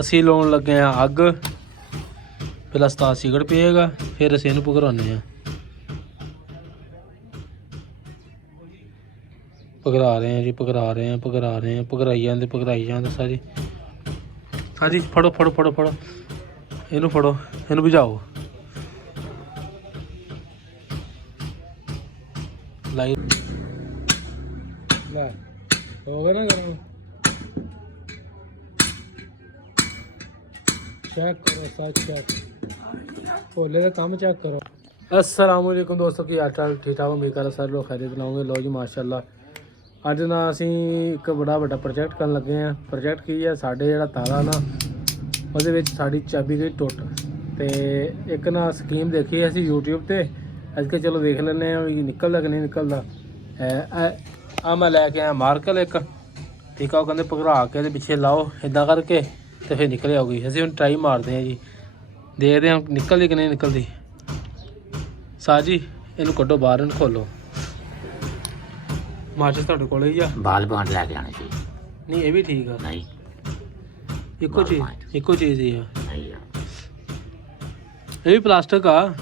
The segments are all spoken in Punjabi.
ਅਸੀਂ ਲਾਉਣ ਲੱਗੇ ਆ ਅੱਗ। ਪਹਿਲਾਂ ਉਸਤਾਦ ਸਿਗੜ ਪੀਏਗਾ, ਫਿਰ ਅਸੀਂ ਇਹਨੂੰ ਭਗਰਾਉਂਦੇ ਆ। ਭਗਰਾ ਰਹੇ ਆ ਜੀ, ਭਗਰਾ ਰਹੇ ਆ, ਭਗਰਾ ਰਹੇ ਆ, ਭਗਰਾਈ ਜਾਂਦੇ ਸਾਰੀ। ਹਾਂਜੀ ਫੜੋ ਫੜੋ ਫੜੋ ਫੜੋ ਇਹਨੂੰ, ਫੜੋ ਇਹਨੂੰ ਬੁਝਾਓ। ਲਾਈ ਲੈ ਹੋ ਗਿਆ ਨਾ ਗਰਮ। ਚੈੱਕ ਕਰੋ ਸਾਥ, ਚੈੱਕ ਭੋਲੇ ਦਾ ਕੰਮ ਚੈੱਕ ਕਰੋ। अस्सलाम वालेकुम दोस्तों, की हाल चाल ठीक ठाक। उम्मीद कर सारे लोग खैरियत लाओगे। लो जी माशाअल्लाह, ਅੱਜ ਨਾ ਅਸੀਂ ਇੱਕ ਬੜਾ ਵੱਡਾ ਪ੍ਰੋਜੈਕਟ ਕਰਨ ਲੱਗੇ ਹਾਂ। ਪ੍ਰੋਜੈਕਟ ਕੀ ਹੈ, ਸਾਡੇ ਜਿਹੜਾ ਤਾਲਾ ਨਾ ਉਹਦੇ ਵਿੱਚ ਸਾਡੀ ਚਾਬੀ ਗਈ ਟੁੱਟ। ਤੇ ਇੱਕ ਨਾ ਸਕੀਮ ਦੇਖੀ ਅਸੀਂ YouTube ਤੇ। ਅੱਜ ਕੇ ਚਲੋ ਦੇਖ ਲੈਂਦੇ ਹਾਂ ਵੀ ਨਿਕਲਦਾ ਕਿ ਨਹੀਂ ਨਿਕਲਦਾ। ਆ ਮੈਂ ਲੈ ਕੇ ਆਇਆ ਮਾਰਕਲ ਇੱਕ, ਠੀਕ ਆ। ਉਹ ਕਹਿੰਦੇ ਭਗਰਾ ਕੇ ਇਹਦੇ ਪਿੱਛੇ ਲਾਓ ਇੱਦਾਂ ਕਰਕੇ ਤੇ ਫਿਰ ਨਿਕਲ ਆਊਗੀ। ਅਸੀਂ ਹੁਣ ਟਰਾਈ ਮਾਰਦੇ ਹਾਂ ਜੀ, ਦੇਖਦੇ ਹਾਂ ਨਿਕਲਦੀ ਕਿ ਨਹੀਂ ਨਿਕਲਦੀ। ਸਾਜੀ ਇਹਨੂੰ ਕੱਢੋ ਬਾਹਰ, ਇਹਨੂੰ ਖੋਲੋ। ਮਾਚਿਸ ਤੁਹਾਡੇ ਕੋਲ ਹੀ ਆ? ਬਾਲ ਬਾਂਡ ਲੈ ਕੇ ਆਣੇ ਸੀ। ਨਹੀਂ ਇਹ ਵੀ ਠੀਕ ਆ। ਨਹੀਂ ਇੱਕੋ ਚੀਜ਼ ਹੀ ਆ। ਇਹ ਵੀ ਪਲਾਸਟਿਕ ਆ।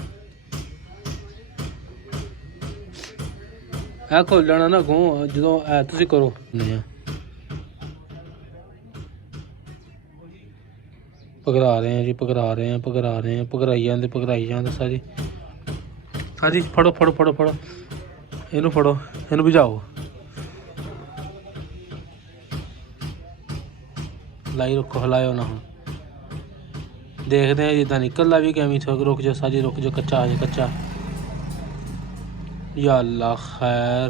ਇਹ ਖੋਲ ਜਾਣਾ ਨਾ ਅੱਗੋਂ ਜਦੋਂ ਤੁਸੀਂ ਕਰੋ। ਭਗਰਾ ਰਹੇ ਆ ਜੀ, ਭਗਰਾ ਰਹੇ ਆ, ਭਗਰਾ ਰਹੇ ਆ, ਭਗਰਾਈ ਜਾਂਦੇ ਸਾਰੀ। ਹਾਂਜੀ ਫੜੋ ਫੜੋ ਫੜੋ ਫੜੋ ਇਹਨੂੰ, ਫੜੋ ਇਹਨੂੰ ਬੁਝਾਓ। ਲਾਈ ਰੱਖੋ, ਹਿਲਾਇਓ ਨਾ। ਹੁਣ ਦੇਖਦੇ ਹਾਂ ਜਿੱਦਾਂ ਨਿਕਲਦਾ ਵੀ ਕਿਵੇਂ। ਰੁਕ ਜਾਓ ਸਾਜੀ, ਰੁਕ ਜਾਓ, ਕੱਚਾ ਆ ਜਾ, ਕੱਚਾ। या अल्लाह खैर,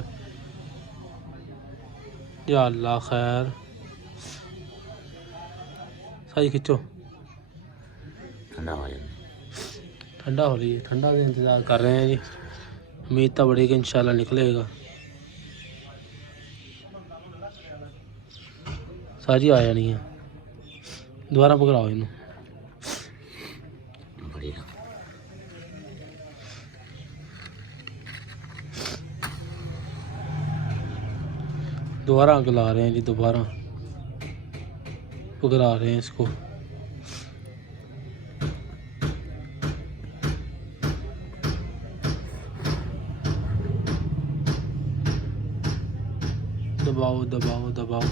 या अल्लाह खैर। सही खिंचो, ठंडा हो रही है। ठंडा का इंतज़ार कर रहे हैं जी। उम्मीद तो बड़ी कि इंशाल्लाह निकलेगा। साजी आ जानी है। दोबारा पकड़ाओ इनू। दोबारा आग ला रहे हैं जी, दोबारा पकड़ा रहे हैं इसको। दबाओ दबाओ दबाओ।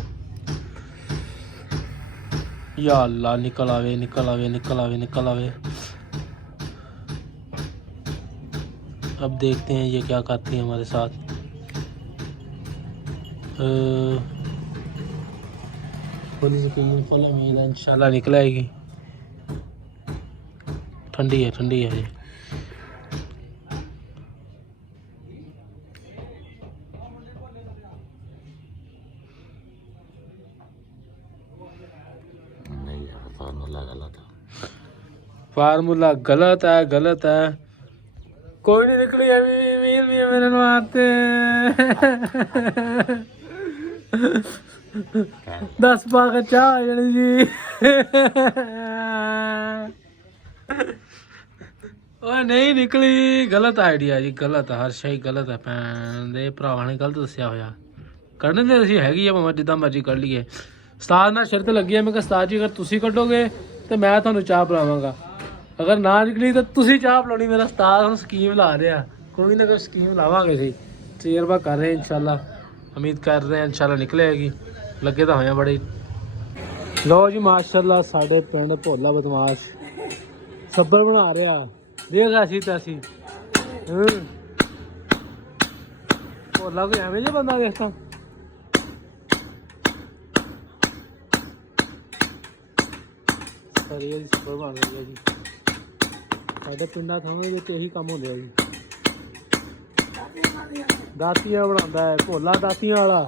या अल्लाह, निकल आवे, निकल आवे, निकल आवे, निकल आवे। अब देखते हैं ये क्या करती है हमारे साथ। फुल यकीन, फुल उम्मीद है इंशाल्लाह निकल आएगी। ठंडी है, ठंडी है ये। फार्मूला गलत है, गलत है। कोई नहीं निकली अभी। मीर भी मेरे आते 10 पाक चाह जनी जी। ओए नहीं निकली। गलत आइडिया जी, गलत है। हर शे गलत है। भैन दे भरावां ने गलत दस्या होया। कढ़ने ते असीं हैगी आ, भावें जिद्दां मर्जी कढ़ लईए। उस्ताद नाल शर्त लगी है, मैं कहा उस्ताद जी अगर तुसीं कढ़ोगे तो मैं तुहानूं चाह पिलावांगा, अगर ना निकली तो तुसीं चाह पिलाउणी। मेरा उस्ताद हुण स्कीम ला रहा। कोई ना कोई स्कीम लावांगे सी। तजर्बा कर रहे हैं इंशाल्लाह। उम्मीद कर रहे हैं इंशाल्लाह निकलेगी। लगे तो होए बड़े। लो जी माशाल्लाह, साडे पिंड भोला बदमाश सब्बर बना रहा। देख ऐसी तैसी भोला कोई एवं जो बंदा देखता। सब्बर बन रही है जी। साडे पिंडा थावां विच यही काम होंदे जी। दातियां बनांदा है भोला, दातियां वाला।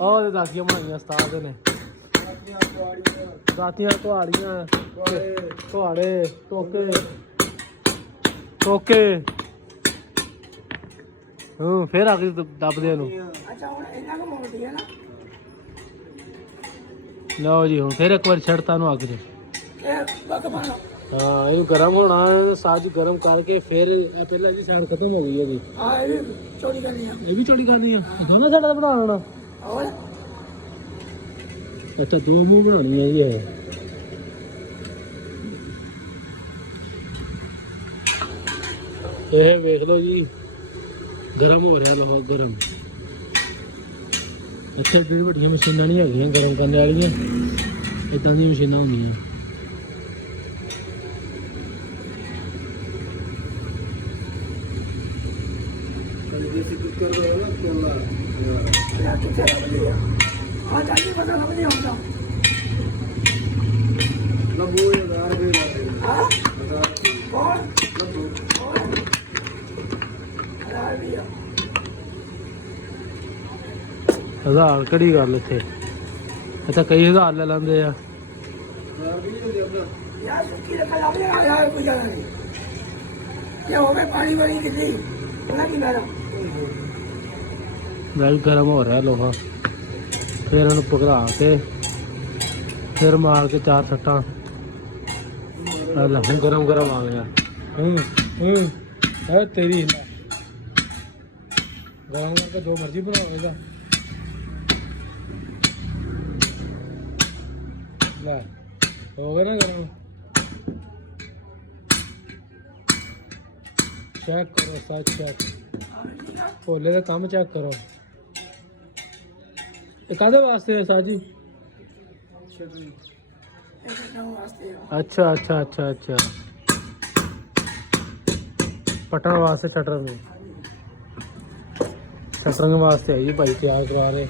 और दातियां बनाइयां उस्ताद ने। दातियां, कुहाड़ियां, कुहाड़े, टोके टोके। फिर आगे दबदे नु। लो जी हुण फिर एक बार छड़ता नु अग च। हाँ ये गर्म होना। साज गर्म करके फिर पहले जी साइड खत्म हो गई है जी। ये भी चौड़ी करनी है। दोनों साइड बना लेना। अच्छा दो मुंह बनानी है जी। ਇਹ ਵੇਖ ਲਓ ਜੀ ਗਰਮ ਹੋ ਰਿਹਾ ਲੋਹਾ ਗਰਮ। ਇੱਥੇ ਏਡੀ ਵੱਡੀਆਂ ਮਸ਼ੀਨਾਂ ਨਹੀਂ ਹੈਗੀਆਂ ਗਰਮ ਕਰਨ ਵਾਲੀਆਂ, ਇੱਦਾਂ ਦੀਆਂ ਮਸ਼ੀਨਾਂ ਹੁੰਦੀਆਂ। ਹਜ਼ਾਰ ਕਿਹੜੀ ਗੱਲ ਇੱਥੇ, ਇੱਥੇ ਕਈ ਹਜ਼ਾਰ ਲੈ ਲੈਂਦੇ ਆ। ਵੈਲ ਗਰਮ ਹੋ ਰਿਹਾ ਲੋਹਾ, ਫਿਰ ਉਹਨੂੰ ਪਕੜਾ ਕੇ ਫਿਰ ਮਾਰ ਕੇ 4 ਸੱਟਾਂ। ਹੁਣ ਗਰਮ ਗਰਮ ਆ ਗਿਆ। ਹੈ ਤੇਰੀ ਗਰਮ ਕਰਕੇ ਜੋ ਮਰਜ਼ੀ ਬਣਾਓ ਇਹਦਾ। ਲੈ ਹੋ ਗਿਆ ਨਾ ਗਰਮ। ਚੈੱਕ ਕਰੋ ਸਾਥ, ਚੈੱਕ ਭੋਲੇ ਦਾ ਕੰਮ ਚੈੱਕ ਕਰੋ। ਇਹ ਕਾਹਦੇ ਵਾਸਤੇ ਹੈ ਸਾਜੀ? ਅੱਛਾ ਅੱਛਾ ਅੱਛਾ ਅੱਛਾ, ਪਟਣ ਵਾਸਤੇ ਸ਼ਟਰਿੰਗ ਵਾਸਤੇ ਹੈ ਜੀ ਭਾਈ ਤਿਆਰ ਕਰਾ ਰਹੇ।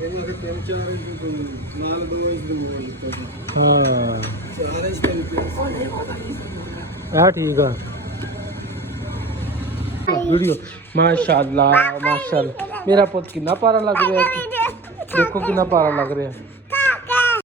ਹਾਂ ਠੀਕ ਆ। ਵੀਡੀਓ ਮਾਸ਼ਾਅੱਲਾ ਮਾਸ਼ਾਅੱਲਾ, ਮੇਰਾ ਪੁੱਤ ਕਿੰਨਾ ਪਾਰਾ ਲੱਗ ਰਿਹਾ, ਦੇਖੋ ਕਿੰਨਾ ਪਾਰਾ ਲੱਗ ਰਿਹਾ।